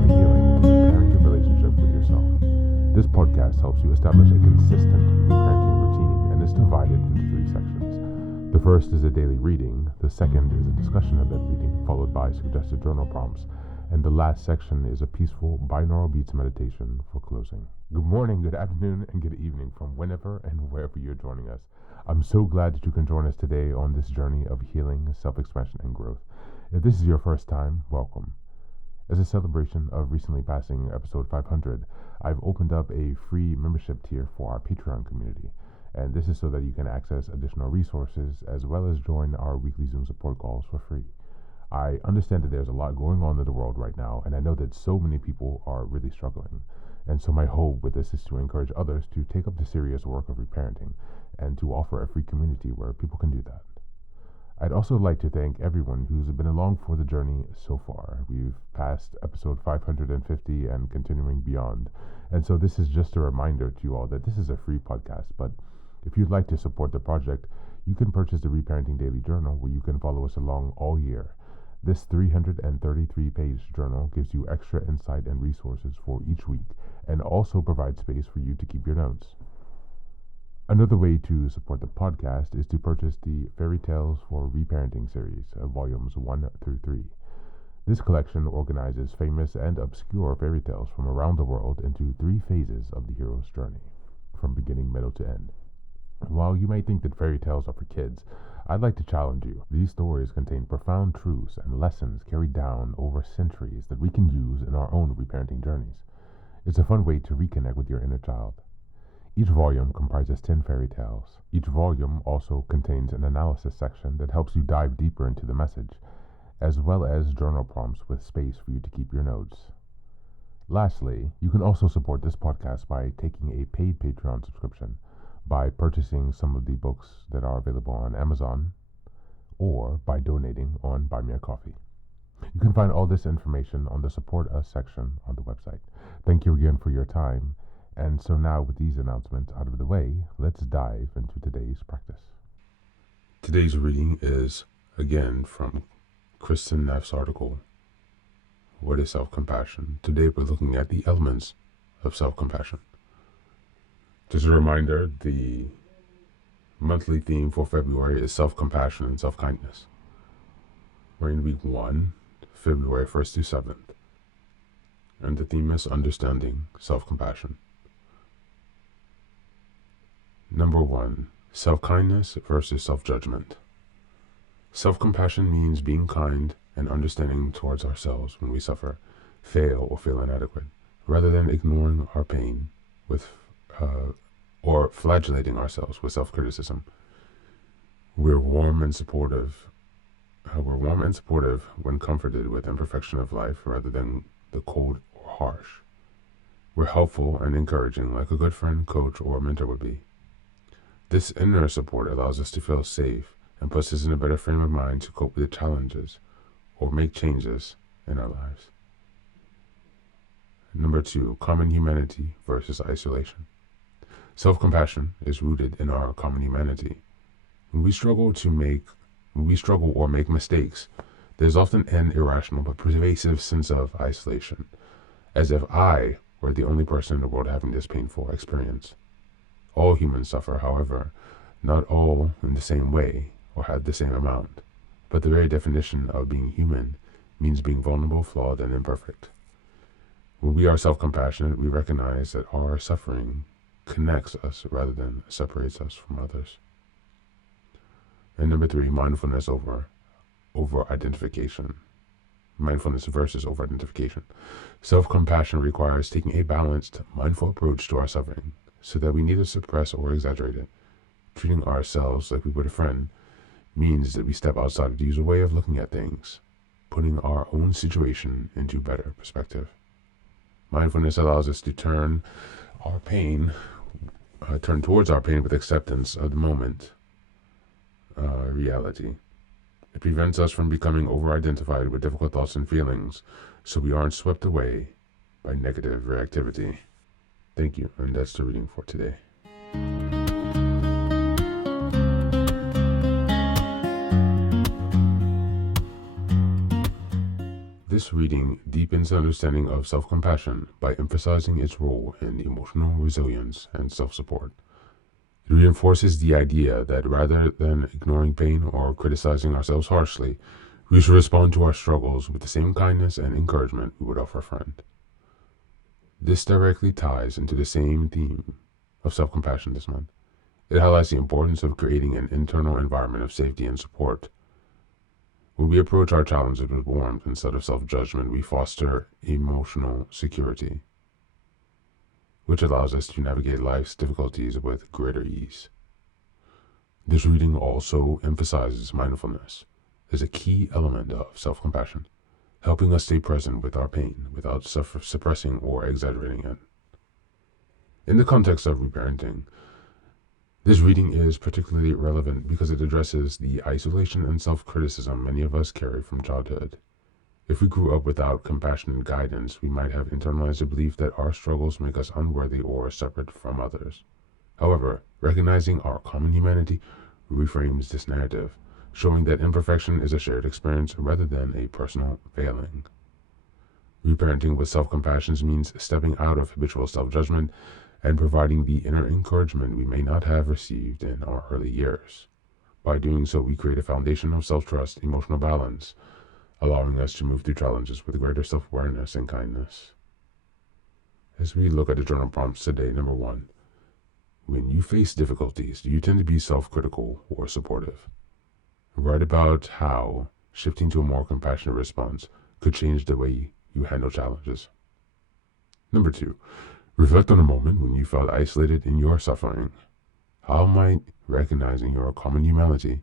about healing and repairing your relationship with yourself. This podcast helps you establish a consistent reparenting routine and is divided into 3 sections. The first is a daily reading, the second is a discussion of that reading, followed by suggested journal prompts, and the last section is a peaceful binaural beats meditation for closing. Good morning, good afternoon, and good evening from whenever and wherever you're joining us. I'm so glad that you can join us today on this journey of healing, self-expression, and growth. If this is your first time, welcome. As a celebration of recently passing episode 500, I've opened up a free membership tier for our Patreon community. And this is so that you can access additional resources as well as join our weekly Zoom support calls for free. I understand that there's a lot going on in the world right now, and I know that so many people are really struggling. And so my hope with this is to encourage others to take up the serious work of reparenting and to offer a free community where people can do that. I'd also like to thank everyone who's been along for the journey so far. We've passed episode 550 and continuing beyond. And so this is just a reminder to you all that this is a free podcast, but if you'd like to support the project, you can purchase the Reparenting Daily Journal where you can follow us along all year. This 333-page journal gives you extra insight and resources for each week and also provides space for you to keep your notes. Another way to support the podcast is to purchase the Fairy Tales for Reparenting series, volumes 1 through 3. This collection organizes famous and obscure fairy tales from around the world into 3 phases of the hero's journey, from beginning, middle, to end. While you may think that fairy tales are for kids, I'd like to challenge you. These stories contain profound truths and lessons carried down over centuries that we can use in our own reparenting journeys. It's a fun way to reconnect with your inner child. Each volume comprises 10 fairy tales. Each volume also contains an analysis section that helps you dive deeper into the message, as well as journal prompts with space for you to keep your notes. Lastly, you can also support this podcast by taking a paid Patreon subscription, by purchasing some of the books that are available on Amazon, or by donating on Buy Me a Coffee. You can find all this information on the Support Us section on the website. Thank you again for your time. And so now, with these announcements out of the way, let's dive into today's practice. Today's reading is, again, from Kristen Neff's article, What is Self-Compassion? Today we're looking at the elements of self-compassion. Just a reminder, the monthly theme for February is self-compassion and self-kindness. We're in week 1, February 1st through 7th. And the theme is understanding self-compassion. Number 1, self-kindness versus self-judgment. Self-compassion means being kind and understanding towards ourselves when we suffer, fail, or feel inadequate, rather than ignoring our pain with or flagellating ourselves with self-criticism. We're warm and supportive when comforted with imperfection of life rather than the cold or harsh. We're helpful and encouraging like a good friend, coach, or mentor would be. This inner support allows us to feel safe and puts us in a better frame of mind to cope with the challenges or make changes in our lives. Number 2, common humanity versus isolation. Self-compassion is rooted in our common humanity. When we struggle or make mistakes, there's often an irrational but pervasive sense of isolation, as if I were the only person in the world having this painful experience. All humans suffer, however, not all in the same way or have the same amount, but the very definition of being human means being vulnerable, flawed, and imperfect. When we are self-compassionate, we recognize that our suffering connects us rather than separates us from others. And number 3, mindfulness over identification. Mindfulness versus over-identification. Self-compassion requires taking a balanced, mindful approach to our suffering so that we neither suppress or exaggerate it. Treating ourselves like we would a friend means that we step outside of the usual way of looking at things, putting our own situation into better perspective. Mindfulness allows us to turn towards our pain with acceptance of the moment reality. It prevents us from becoming over-identified with difficult thoughts and feelings, so we aren't swept away by negative reactivity. Thank you, and that's the reading for today. This reading deepens understanding of self-compassion by emphasizing its role in emotional resilience and self-support. It reinforces the idea that rather than ignoring pain or criticizing ourselves harshly, we should respond to our struggles with the same kindness and encouragement we would offer a friend. This directly ties into the same theme of self-compassion this month. It highlights the importance of creating an internal environment of safety and support. When we approach our challenges with warmth instead of self-judgment, we foster emotional security, which allows us to navigate life's difficulties with greater ease. This reading also emphasizes mindfulness as a key element of self-compassion, helping us stay present with our pain without suppressing or exaggerating it. In the context of reparenting, this reading is particularly relevant because it addresses the isolation and self-criticism many of us carry from childhood. If we grew up without compassionate guidance, we might have internalized the belief that our struggles make us unworthy or separate from others. However, recognizing our common humanity reframes this narrative, showing that imperfection is a shared experience rather than a personal failing. Reparenting with self-compassion means stepping out of habitual self-judgment and providing the inner encouragement we may not have received in our early years. By doing so, we create a foundation of self-trust, emotional balance, allowing us to move through challenges with greater self-awareness and kindness. As we look at the journal prompts today, number 1, when you face difficulties, do you tend to be self-critical or supportive? Write about how shifting to a more compassionate response could change the way you handle challenges. Number 2, reflect on a moment when you felt isolated in your suffering. How might recognizing your common humanity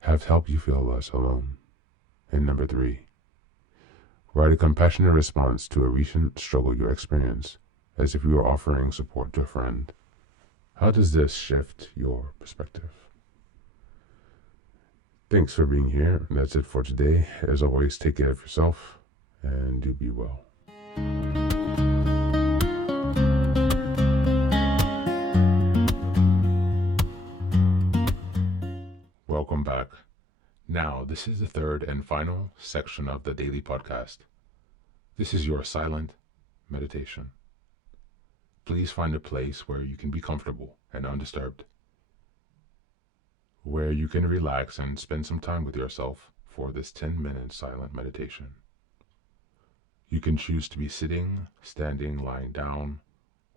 have helped you feel less alone? And number 3, write a compassionate response to a recent struggle you experienced, as if you were offering support to a friend. How does this shift your perspective? Thanks for being here. That's it for today. As always, take care of yourself and do be well. Welcome back. Now, this is the third and final section of the daily podcast. This is your silent meditation. Please find a place where you can be comfortable and undisturbed, where you can relax and spend some time with yourself for this 10-minute silent meditation. You can choose to be sitting, standing, lying down,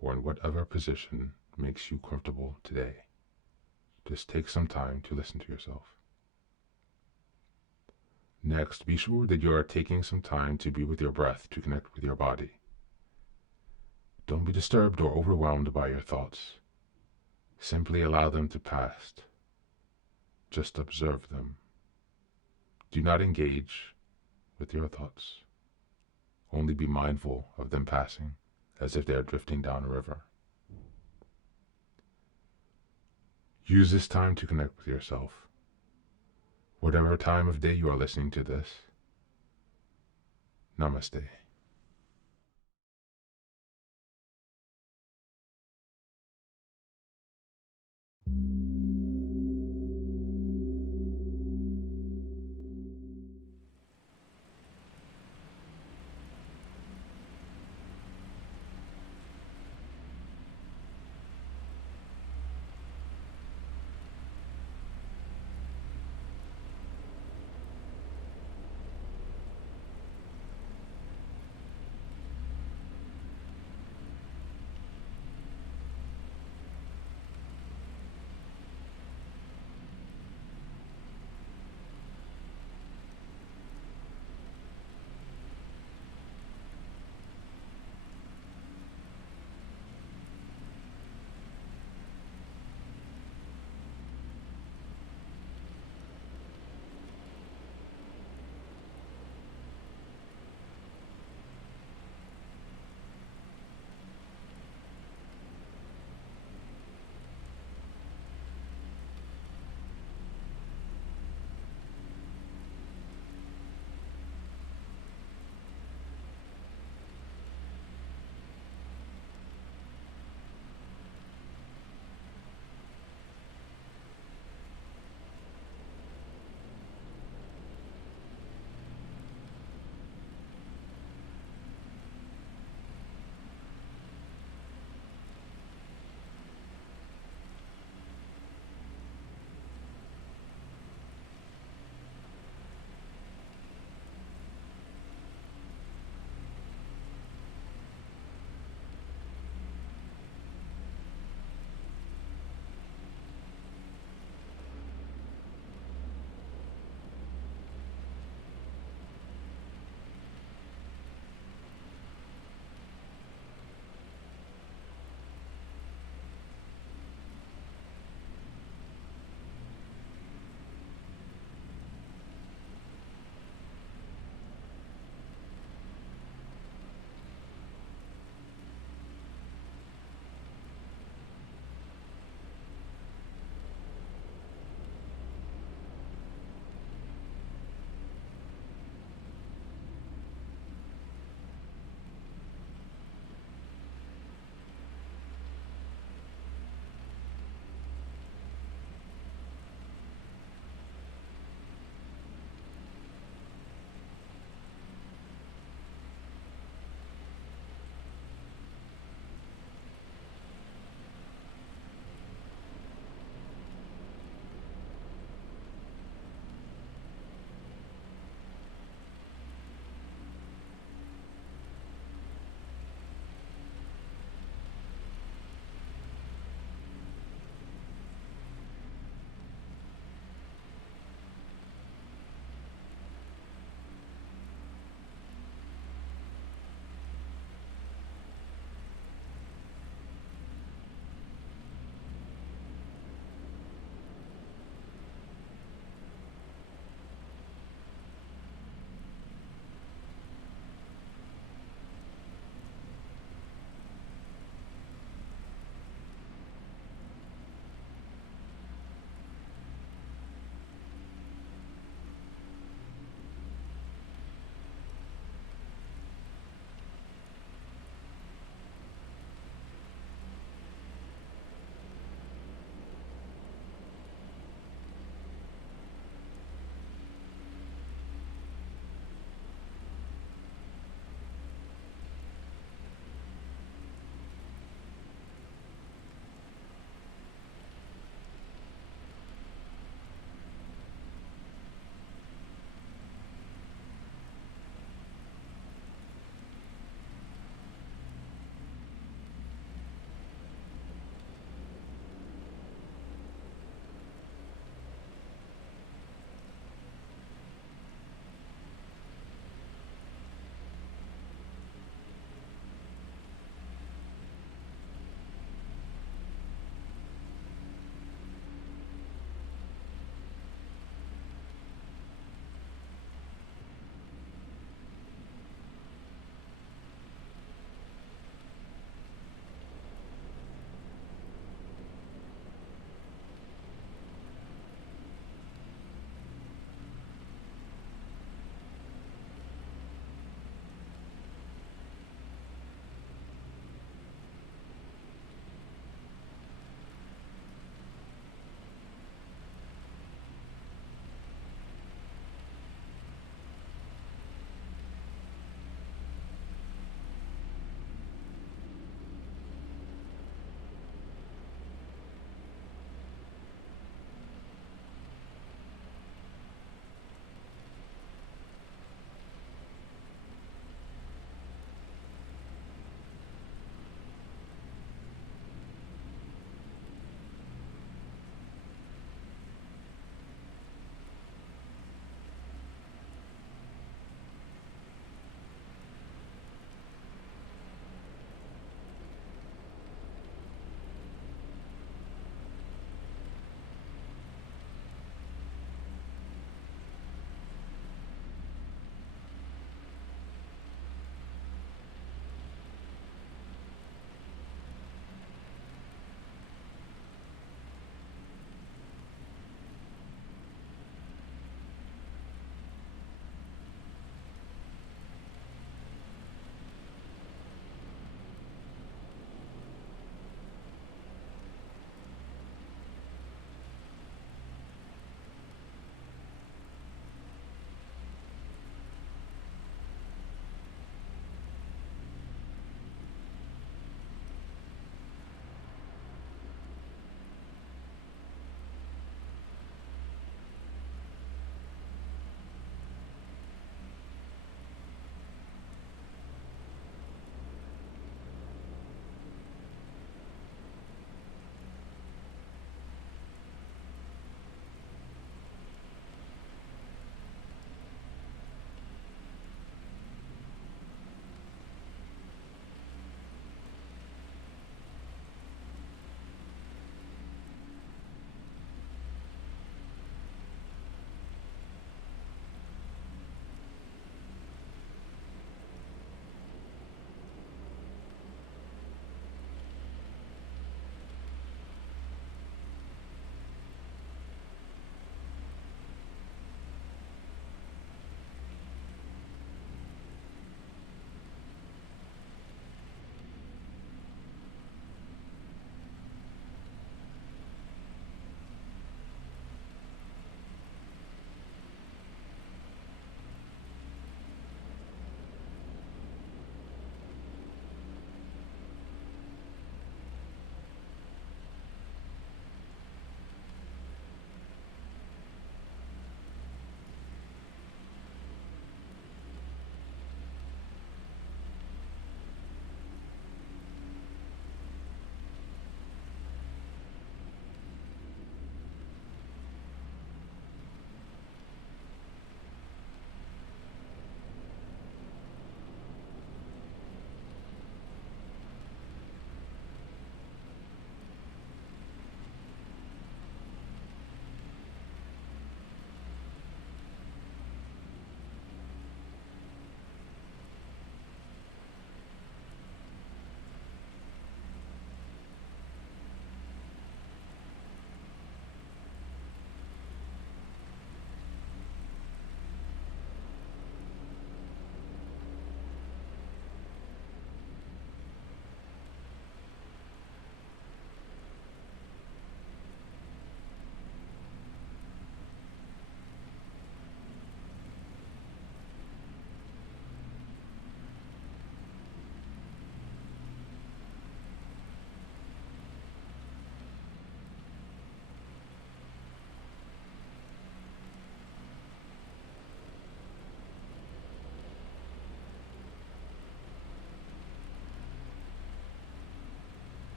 or in whatever position makes you comfortable today. Just take some time to listen to yourself. Next, be sure that you are taking some time to be with your breath to connect with your body. Don't be disturbed or overwhelmed by your thoughts. Simply allow them to pass. Just observe them. Do not engage with your thoughts. Only be mindful of them passing, as if they are drifting down a river. Use this time to connect with yourself. Whatever time of day you are listening to this, Namaste.